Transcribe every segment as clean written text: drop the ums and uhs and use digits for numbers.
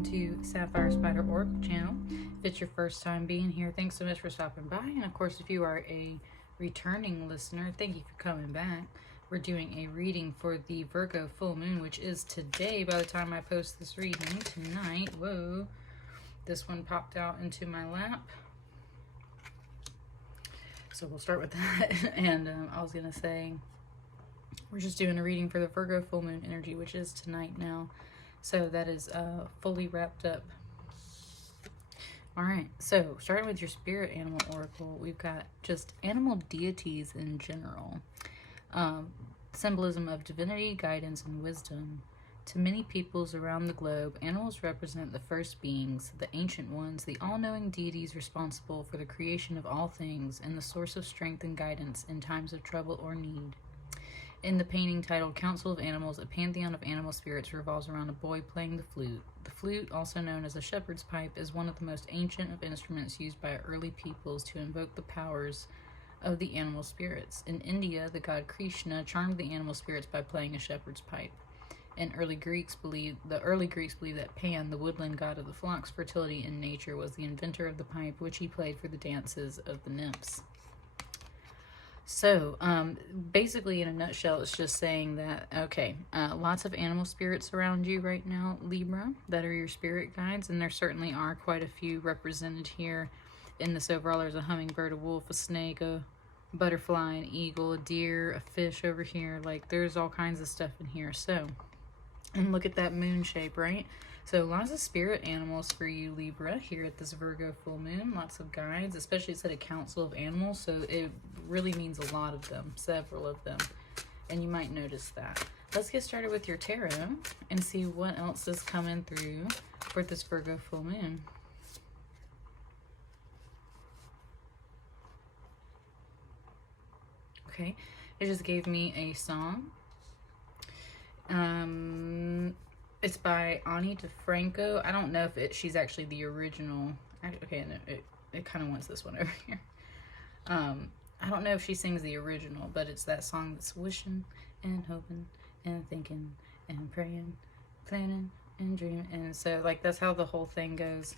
welcome to Sapphire Spider Oracle channel. If it's your first time being here, thanks so much for stopping by. And of course, if you are a returning listener, thank you for coming back. We're doing a reading for the Virgo full moon, which is today by the time I post this reading tonight. Whoa, this one popped out into my lap. So we'll start with that. And I was going to say, we're just doing a reading for the Virgo full moon energy, which is tonight now. So that is fully wrapped up. All right, so starting with your spirit animal oracle, we've got just animal deities in general. Symbolism of divinity, guidance, and wisdom. To many peoples around the globe, animals represent the first beings, the ancient ones, the all-knowing deities responsible for the creation of all things and the source of strength and guidance in times of trouble or need. In the painting titled Council of Animals, a pantheon of animal spirits revolves around a boy playing the flute. The flute, also known as a shepherd's pipe, is one of the most ancient of instruments used by early peoples to invoke the powers of the animal spirits. In India, the god Krishna charmed the animal spirits by playing a shepherd's pipe. And the early Greeks believed that Pan, the woodland god of the flocks, fertility, and nature, was the inventor of the pipe, which he played for the dances of the nymphs. So, basically, in a nutshell, it's just saying that, okay, lots of animal spirits around you right now, Libra, that are your spirit guides, and there certainly are quite a few represented here in this overall. There's a hummingbird, a wolf, a snake, a butterfly, an eagle, a deer, a fish over here. Like, there's all kinds of stuff in here. So, and look at that moon shape, right? So lots of spirit animals for you, Libra, here at this Virgo full moon. Lots of guides, especially it's at a council of animals. So it really means a lot of them, several of them. And you might notice that. Let's get started with your tarot and see what else is coming through for this Virgo full moon. Okay, it just gave me a song. It's by Ani DeFranco. I don't know if she's actually the original. Okay, no, it kind of wants this one over here. I don't know if she sings the original, but it's that song that's wishing and hoping and thinking and praying, planning and dreaming. And so, like, that's how the whole thing goes.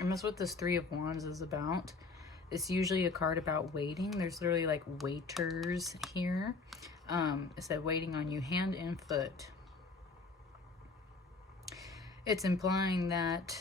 And that's what this Three of Wands is about. It's usually a card about waiting. There's literally, like, waiters here. It said waiting on you, hand and foot. It's implying that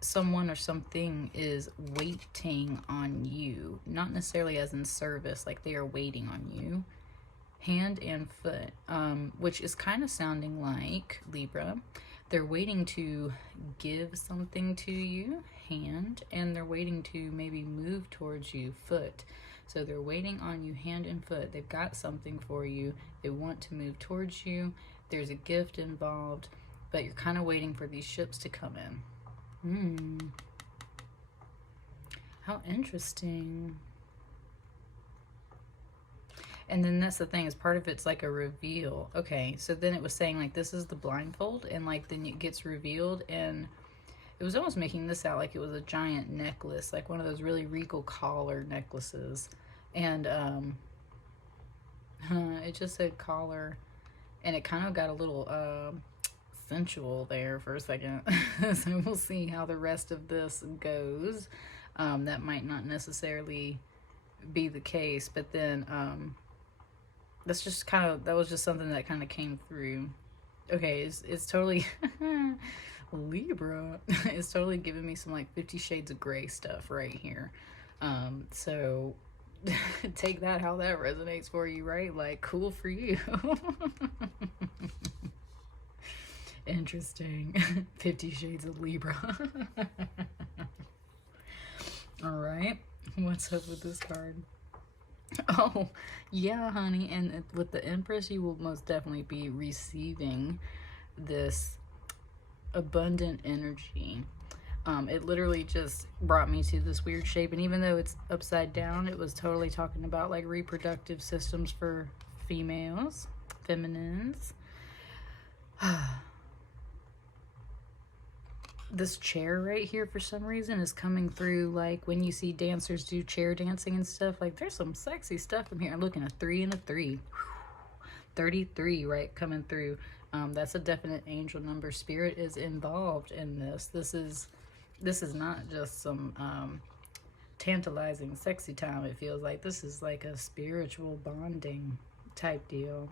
someone or something is waiting on you, not necessarily as in service, like they are waiting on you. Hand and foot, which is kind of sounding like, Libra, they're waiting to give something to you, hand, and they're waiting to maybe move towards you, foot. So they're waiting on you, hand and foot. They've got something for you. They want to move towards you. There's a gift involved, but you're kind of waiting for these ships to come in. How interesting. And then that's the thing, is part of it's like a reveal. Okay, so then it was saying, like, this is the blindfold, and, like, then it gets revealed, and it was almost making this out like it was a giant necklace, like one of those really regal collar necklaces. And it just said collar, and it kind of got a little sensual there for a second. So we'll see how the rest of this goes. That might not necessarily be the case, but then that's just kind of, that was just something that kind of came through. Okay, it's totally Libra is totally giving me some, like, 50 Shades of Grey stuff right here. So take that how that resonates for you, right? Like, cool for you. Interesting. 50 Shades of Libra. All right, what's up with this card? Oh, yeah, honey, and with the Empress, you will most definitely be receiving this abundant energy. It literally just brought me to this weird shape, and even though it's upside down, it was totally talking about, like, reproductive systems for females, feminines. This chair right here, for some reason, is coming through, like, when you see dancers do chair dancing and stuff. Like, there's some sexy stuff in here. I'm looking at 3 and a 3. 33, right, coming through. That's a definite angel number. Spirit is involved in this. This is not just some tantalizing sexy time. It feels like this is like a spiritual bonding type deal.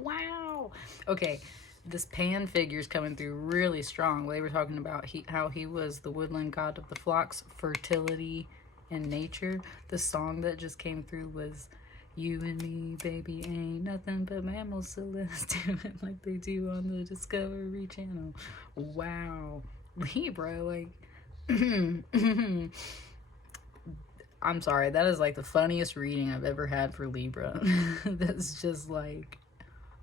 Wow. Okay, this Pan figure's coming through really strong. They were talking about how he was the woodland god of the flocks, fertility, and nature. The song that just came through was "You and Me, Baby, Ain't Nothing But Mammals, so let's do it like they do on the Discovery Channel." Wow. Libra, like... I'm sorry, that is like the funniest reading I've ever had for Libra. That's just like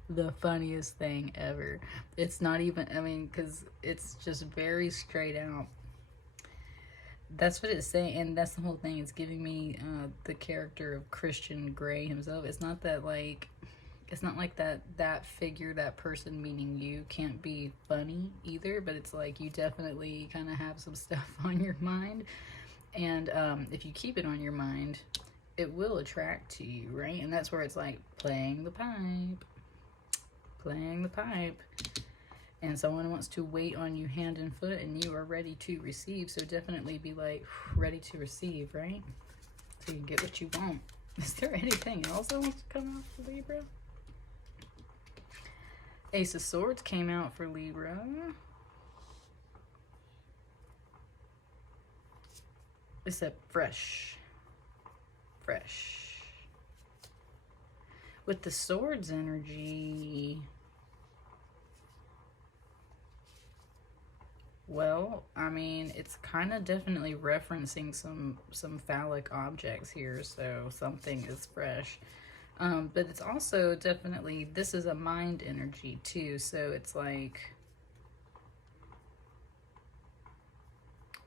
the funniest thing ever. It's not even, I mean, because it's just very straight out. That's what it's saying, and that's the whole thing. It's giving me the character of Christian Grey himself. It's not that like, it's not like that figure, that person, meaning you, can't be funny either, but it's like you definitely kind of have some stuff on your mind. And if you keep it on your mind, it will attract to you, right? And that's where it's like playing the pipe. And someone wants to wait on you hand and foot, and you are ready to receive. So definitely be like ready to receive, right? So you can get what you want. Is there anything else that wants to come out for Libra? Ace of Swords came out for Libra. It's a fresh. With the swords energy, well, I mean, it's kind of definitely referencing some phallic objects here, so something is fresh. But it's also definitely, this is a mind energy too, so it's like,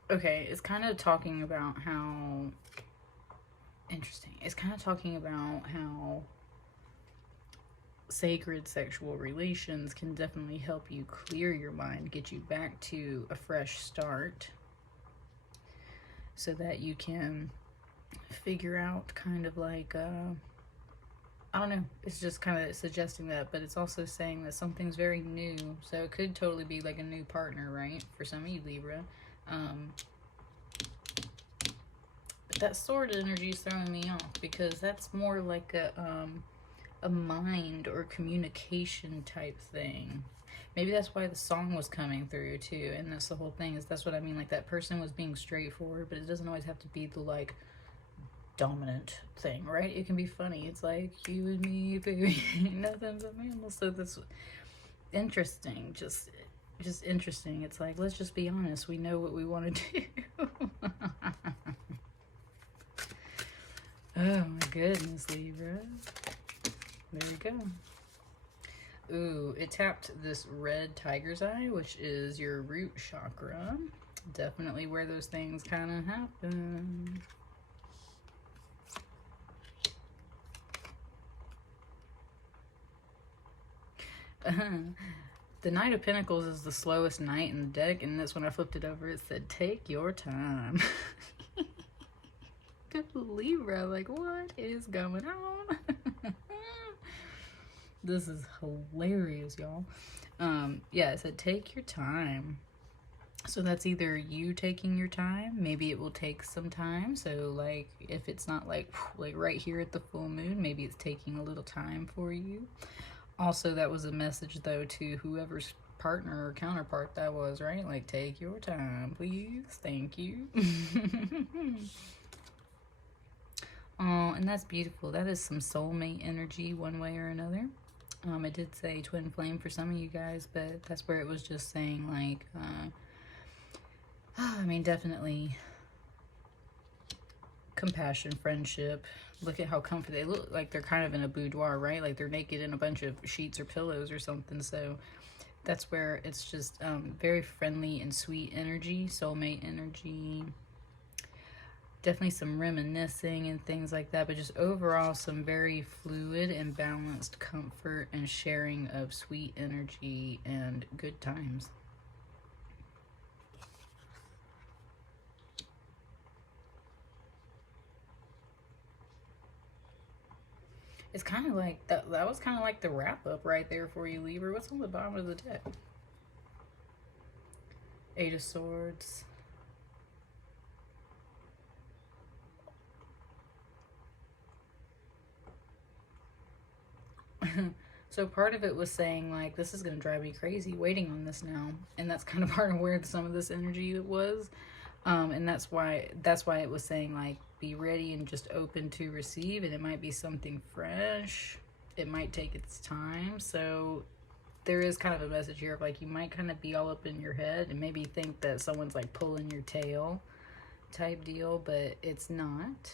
okay, it's kind of talking about how, interesting, it's kind of talking about how sacred sexual relations can definitely help you clear your mind, get you back to a fresh start, so that you can figure out kind of like, I don't know, it's just kind of suggesting that, but it's also saying that something's very new, so it could totally be like a new partner, right, for some of you Libra. But that sword energy is throwing me off, because that's more like a mind or communication type thing. Maybe that's why the song was coming through too, and that's the whole thing, is that's what I mean, like that person was being straightforward, but it doesn't always have to be the like dominant thing, right? It can be funny. It's like, you and me, baby, nothing but mammals. So that's interesting, just interesting. It's like, let's just be honest, we know what we want to do. Oh my goodness, Libra. There you go. Ooh, it tapped this red tiger's eye, which is your root chakra. Definitely where those things kind of happen. The Knight of Pentacles is the slowest knight in the deck, and that's when I flipped it over, it said, take your time. Good Libra, like, what is going on? This is hilarious, y'all. Yeah, it said, take your time. So that's either you taking your time, maybe it will take some time. So like, if it's not like right here at the full moon, maybe it's taking a little time for you. Also, that was a message, though, to whoever's partner or counterpart that was, right? Like, take your time, please. Thank you. Oh, and that's beautiful. That is some soulmate energy one way or another. It did say twin flame for some of you guys, but that's where it was just saying, like, I mean, definitely compassion, friendship. Look at how comfy they look. Like they're kind of in a boudoir, right? Like they're naked in a bunch of sheets or pillows or something. So that's where it's just very friendly and sweet energy, soulmate energy. Definitely some reminiscing and things like that, but just overall some very fluid and balanced comfort and sharing of sweet energy and good times. It's kind of like that was kind of like the wrap up right there for you, Libra. What's on the bottom of the deck? Eight of Swords. So part of it was saying like, this is going to drive me crazy waiting on this now, and that's kind of part of where some of this energy was, and that's why it was saying like, be ready and just open to receive, and it might be something fresh. It might take its time. So there is kind of a message here of like, you might kind of be all up in your head and maybe think that someone's like pulling your tail type deal, but it's not.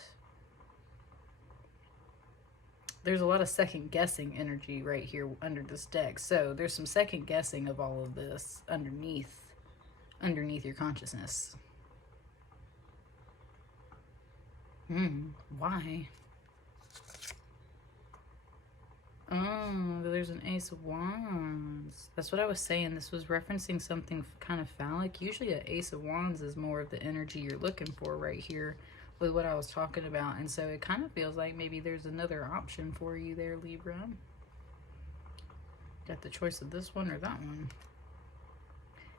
There's a lot of second guessing energy right here under this deck. So there's some second guessing of all of this underneath your consciousness. Why? Oh, there's an Ace of Wands. That's what I was saying. This was referencing something kind of phallic. Usually an Ace of Wands is more of the energy you're looking for right here with what I was talking about. And so it kind of feels like maybe there's another option for you there, Libra. Got the choice of this one or that one.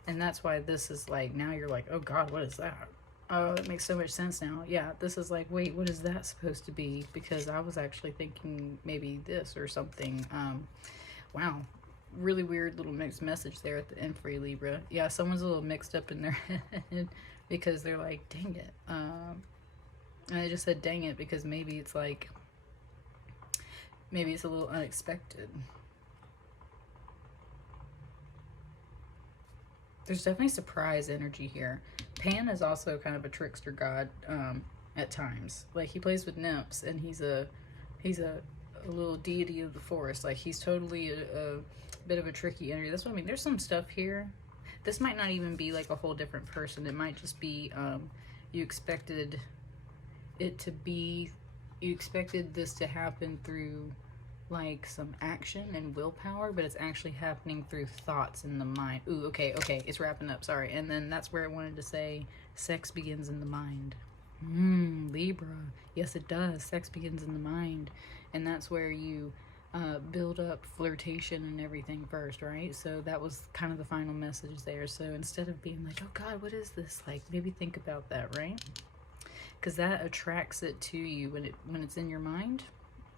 And that's why this is like, now you're like, oh God, what is that? Oh, that makes so much sense now. Yeah, this is like, wait, what is that supposed to be? Because I was actually thinking maybe this or something. Wow. Really weird little mixed message there at the end for you, Libra. Yeah, someone's a little mixed up in their head because they're like, dang it. And I just said dang it because maybe it's like, maybe it's a little unexpected. There's definitely surprise energy here. Pan is also kind of a trickster god at times. Like, he plays with nymphs, and he's a little deity of the forest. Like, he's totally a bit of a tricky energy. That's what I mean. There's some stuff here. This might not even be like a whole different person. It might just be you expected it to be, you expected this to happen through like some action and willpower, but it's actually happening through thoughts in the mind. Ooh, okay, it's wrapping up, sorry. And then that's where I wanted to say sex begins in the mind. Libra, yes it does. Sex begins in the mind, and that's where you build up flirtation and everything first, right? So that was kind of the final message there. So instead of being like, oh God, what is this, like, maybe think about that, right? Because that attracts it to you. When it's in your mind,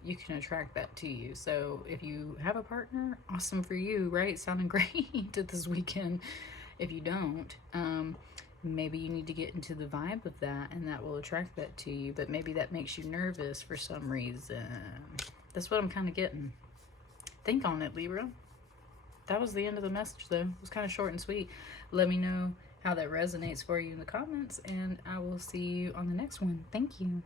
you can attract that to you. So if you have a partner, awesome for you, right? Sounding great this weekend. If you don't, maybe you need to get into the vibe of that, and that will attract that to you. But maybe that makes you nervous for some reason. That's what I'm kind of getting. Think on it, Libra. That was the end of the message, though. It was kind of short and sweet. Let me know how that resonates for you in the comments, and I will see you on the next one. Thank you.